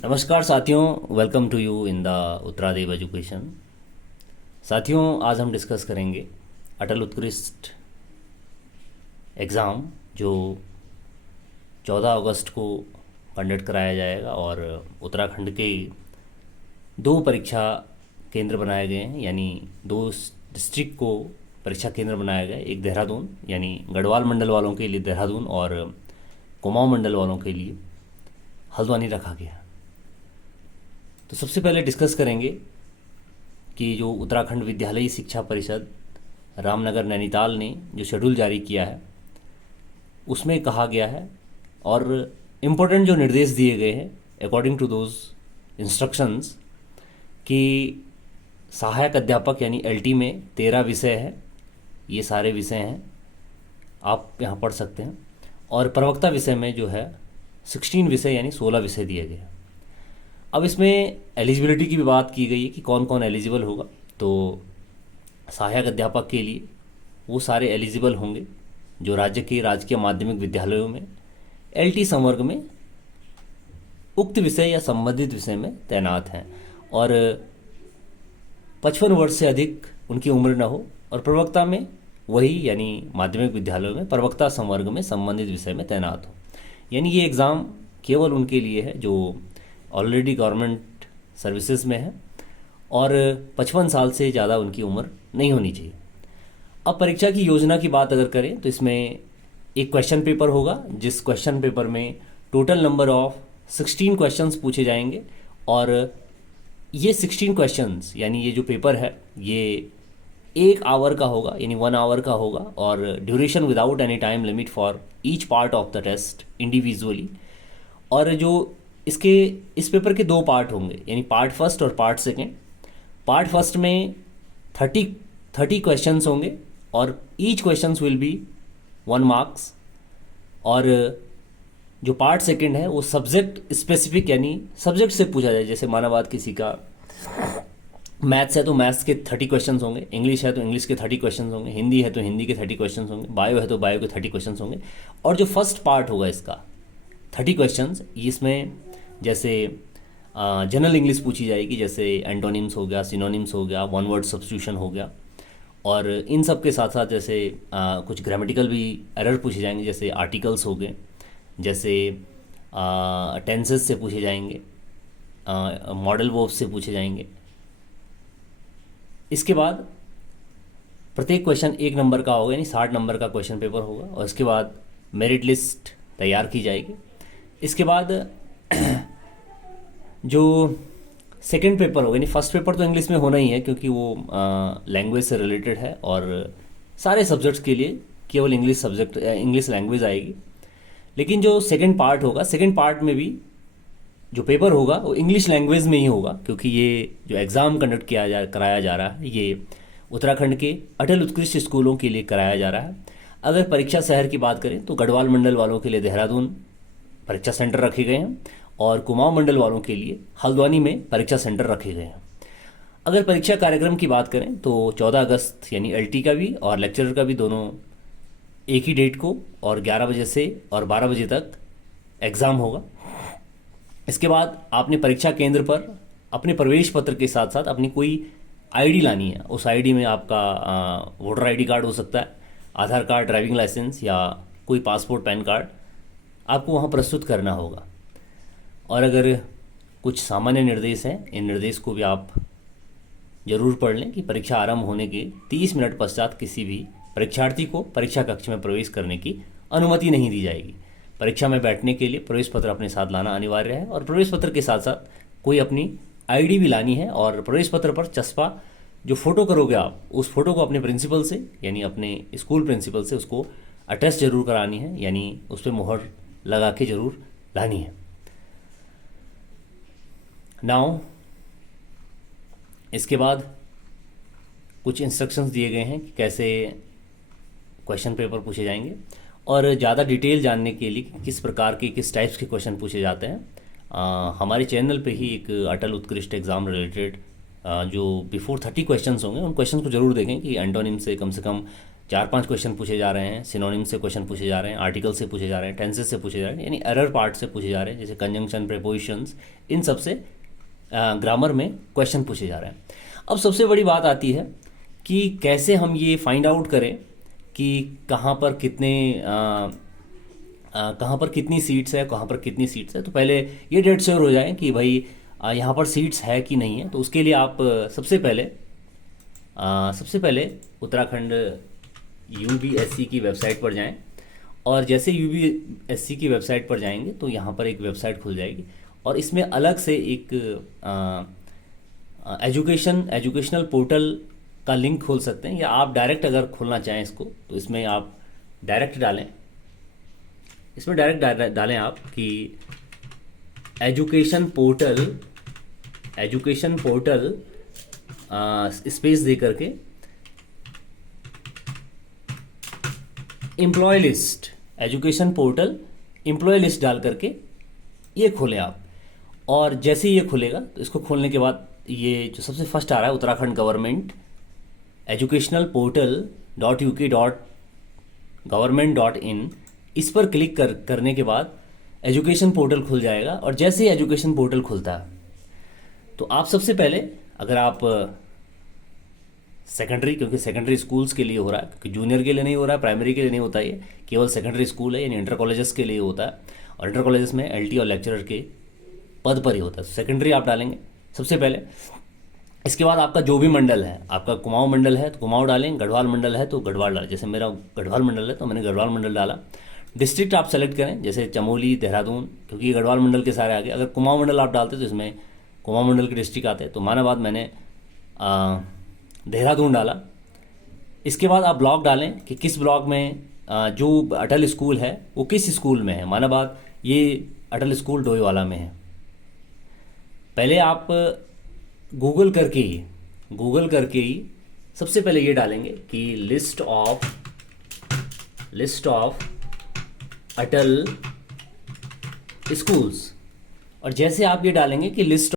नमस्कार साथियों, welcome to you in the Uttaradev education. साथियों, आज हम डिस्कस करेंगे अटल उत्कृष्ट एग्ज़ाम जो 14 अगस्त को कंडक्ट कराया जाएगा। और उत्तराखंड के दो परीक्षा केंद्र बनाए गए हैं, यानी दो डिस्ट्रिक्ट को परीक्षा केंद्र बनाया गया है। एक देहरादून यानी गढ़वाल मंडल वालों के लिए देहरादून, और कुमाऊं मंडल वालों के लिए हल्द्वानी रखा गया। तो सबसे पहले डिस्कस करेंगे कि जो उत्तराखंड विद्यालयी शिक्षा परिषद रामनगर नैनीताल ने जो शेड्यूल जारी किया है उसमें कहा गया है, और इम्पोर्टेंट जो निर्देश दिए गए हैं अकॉर्डिंग टू दोज इंस्ट्रक्शंस, कि सहायक अध्यापक यानी एलटी में 13 विषय है। ये सारे विषय हैं, आप यहाँ पढ़ सकते हैं। और प्रवक्ता विषय में जो है 16 विषय यानी 16 विषय दिए गए हैं। अब इसमें एलिजिबिलिटी की भी बात की गई है कि कौन कौन एलिजिबल होगा। तो सहायक अध्यापक के लिए वो सारे एलिजिबल होंगे जो राज्य के राजकीय माध्यमिक विद्यालयों में एलटी संवर्ग में उक्त विषय या संबंधित विषय में तैनात हैं, और 55 वर्ष से अधिक उनकी उम्र न हो। और प्रवक्ता में वही यानी माध्यमिक विद्यालयों में प्रवक्ता संवर्ग में संबंधित विषय में तैनात हो। यानी ये एग्ज़ाम केवल उनके लिए है जो ऑलरेडी गवर्नमेंट सर्विसेज में है और 55 साल से ज़्यादा उनकी उम्र नहीं होनी चाहिए। अब परीक्षा की योजना की बात अगर करें तो इसमें एक क्वेश्चन पेपर होगा, जिस क्वेश्चन पेपर में टोटल नंबर ऑफ 16 क्वेश्चंस पूछे जाएंगे। और ये 16 क्वेश्चंस यानी ये जो पेपर है ये 1 आवर का होगा, यानी 1 आवर का होगा, और duration without any time limit for each part of the test individually. और जो इस पेपर के 2 पार्ट होंगे, यानी पार्ट फर्स्ट और पार्ट सेकेंड। पार्ट फर्स्ट में 30 क्वेश्चंस होंगे और each questions will be 1 marks. और जो पार्ट सेकेंड है वो सब्जेक्ट स्पेसिफिक यानी सब्जेक्ट से पूछा जाए। जैसे माना बात किसी का मैथ्स है तो मैथ्स के 30 क्वेश्चंस होंगे, इंग्लिश है तो इंग्लिश के 30 क्वेश्चंस होंगे, हिंदी है तो हिंदी के 30 क्वेश्चंस होंगे, बायो है तो बायो के 30 क्वेश्चंस होंगे। और जो फर्स्ट पार्ट होगा इसका 30 क्वेश्चंस, इसमें जैसे जनरल इंग्लिश पूछी जाएगी, जैसे एंटोनिम्स हो गया, सिनोनिम्स हो गया, वन वर्ड सब्स्टिट्यूशन हो गया। और इन सब के साथ साथ जैसे कुछ ग्रामेटिकल भी एरर पूछे जाएंगे, जैसे आर्टिकल्स हो गए, जैसे टेंसेस से पूछे जाएंगे, मॉडल वर्ब्स से पूछे जाएंगे। इसके बाद प्रत्येक क्वेश्चन 1 नंबर का होगा, यानी 60 नंबर का क्वेश्चन पेपर होगा। और इसके बाद मेरिट लिस्ट तैयार की जाएगी। इसके बाद जो सेकंड पेपर होगा, यानी फर्स्ट पेपर तो इंग्लिश में होना ही है क्योंकि वो लैंग्वेज से रिलेटेड है, और सारे सब्जेक्ट्स के लिए केवल इंग्लिश लैंग्वेज आएगी। लेकिन जो सेकंड पार्ट होगा, सेकंड पार्ट में भी जो पेपर होगा वो इंग्लिश लैंग्वेज में ही होगा, क्योंकि ये जो एग्ज़ाम कंडक्ट कराया जा रहा है ये उत्तराखंड के अटल उत्कृष्ट स्कूलों के लिए कराया जा रहा है। अगर परीक्षा शहर की बात करें तो गढ़वाल मंडल वालों के लिए देहरादून परीक्षा सेंटर रखे गए हैं, और कुमाऊं मंडल वालों के लिए हल्द्वानी में परीक्षा सेंटर रखे गए हैं। अगर परीक्षा कार्यक्रम की बात करें तो 14 अगस्त यानी एलटी का भी और लेक्चरर का भी दोनों एक ही डेट को और 11 बजे से और 12 बजे तक एग्ज़ाम होगा। इसके बाद आपने परीक्षा केंद्र पर अपने प्रवेश पत्र के साथ साथ अपनी कोई आईडी लानी है। उस आईडी में आपका वोटर आईडी कार्ड हो सकता है, आधार कार्ड, ड्राइविंग लाइसेंस या कोई पासपोर्ट, पैन कार्ड आपको वहाँ प्रस्तुत करना होगा। और अगर कुछ सामान्य निर्देश हैं, इन निर्देश को भी आप जरूर पढ़ लें कि परीक्षा आरंभ होने के 30 मिनट पश्चात किसी भी परीक्षार्थी को परीक्षा कक्ष में प्रवेश करने की अनुमति नहीं दी जाएगी। परीक्षा में बैठने के लिए प्रवेश पत्र अपने साथ लाना अनिवार्य है, और प्रवेश पत्र के साथ साथ कोई अपनी आईडी भी लानी है। और प्रवेश पत्र पर चस्पा जो फ़ोटो करोगे आप, उस फोटो को अपने प्रिंसिपल से यानी अपने स्कूल प्रिंसिपल से उसको अटेस्ट जरूर करानी है, यानी उस पर मुहर लगा के जरूर लानी है। नाउ इसके बाद कुछ इंस्ट्रक्शंस दिए गए हैं कि कैसे क्वेश्चन पेपर पूछे जाएंगे, और ज़्यादा डिटेल जानने के लिए किस प्रकार के किस टाइप्स के क्वेश्चन पूछे जाते हैं हमारे चैनल पे ही एक अटल उत्कृष्ट एग्ज़ाम रिलेटेड जो बिफोर 30 क्वेश्चंस होंगे उन क्वेश्चन को जरूर देखें कि एंटोनिम से कम 4-5 क्वेश्चन पूछे जा रहे हैं, सिनोनिम से क्वेश्चन पूछे जा रहे हैं, आर्टिकल से पूछे जा रहे हैं, टेंसेस से पूछे जा रहे हैं, यानी एरर पार्ट से पूछे जा रहे हैं, जैसे कंजंक्शन, प्रीपोजिशंस, इन सब से ग्रामर में क्वेश्चन पूछे जा रहे हैं। अब सबसे बड़ी बात आती है कि कैसे हम ये फाइंड आउट करें कि कहाँ पर कितनी सीट्स है, कहाँ पर कितनी सीट्स है। तो पहले ये डेट श्योर हो जाए कि भाई यहाँ पर सीट्स है कि नहीं है। तो उसके लिए आप सबसे पहले उत्तराखंड UBSC की वेबसाइट पर जाएं, और जैसे UBSC की वेबसाइट पर जाएंगे तो यहाँ पर एक वेबसाइट खुल जाएगी, और इसमें अलग से एक एजुकेशनल पोर्टल का लिंक खोल सकते हैं, या आप डायरेक्ट अगर खोलना चाहें इसको तो इसमें आप डायरेक्ट डालें, इसमें डायरेक्ट डालें आप कि एजुकेशन पोर्टल स्पेस दे करके employ list, education portal employ list डाल करके ये खोलें आप। और जैसे ही ये खुलेगा तो इसको खोलने के बाद ये जो सबसे फर्स्ट आ रहा है Uttarakhand government educational portal .uk.government.in, इस पर क्लिक करने के बाद एजुकेशन पोर्टल खुल जाएगा। और जैसे ही एजुकेशन पोर्टल खुलता है तो आप सबसे पहले, अगर आप सेकेंडरी, क्योंकि सेकेंडरी स्कूल्स के लिए हो रहा है, क्योंकि जूनियर के लिए नहीं हो रहा है, प्राइमरी के लिए नहीं होता, ये केवल सेकेंडरी स्कूल है, यानी इंटर कॉलेजेस के लिए होता है, और इंटर कॉलेजेस में LT और लेक्चरर के पद पर ही होता है। सेकेंडरी आप डालेंगे सबसे पहले। इसके बाद आपका जो भी मंडल है, आपका कुमाऊं मंडल है तो कुमाऊं डालें, गढ़वाल मंडल है तो गढ़वाल डालें। जैसे मेरा गढ़वाल मंडल है तो मैंने गढ़वाल मंडल डाला। डिस्ट्रिक्ट आप सेलेक्ट करें, जैसे चमोली, देहरादून, क्योंकि ये गढ़वाल मंडल के सारे आगे। अगर कुमाऊं मंडल आप डालते तो इसमें कुमाऊं मंडल के डिस्ट्रिक्ट आते हैं। तो मानाबाद मैंने देहरादून डाला। इसके बाद आप ब्लॉक डालें कि किस ब्लॉक में जो अटल स्कूल है वो किस स्कूल में है। मानाबाद ये अटल स्कूल डोईवाला में है। पहले आप गूगल करके ही सबसे पहले ये डालेंगे कि लिस्ट ऑफ अटल स्कूल्स, और जैसे आप ये डालेंगे कि लिस्ट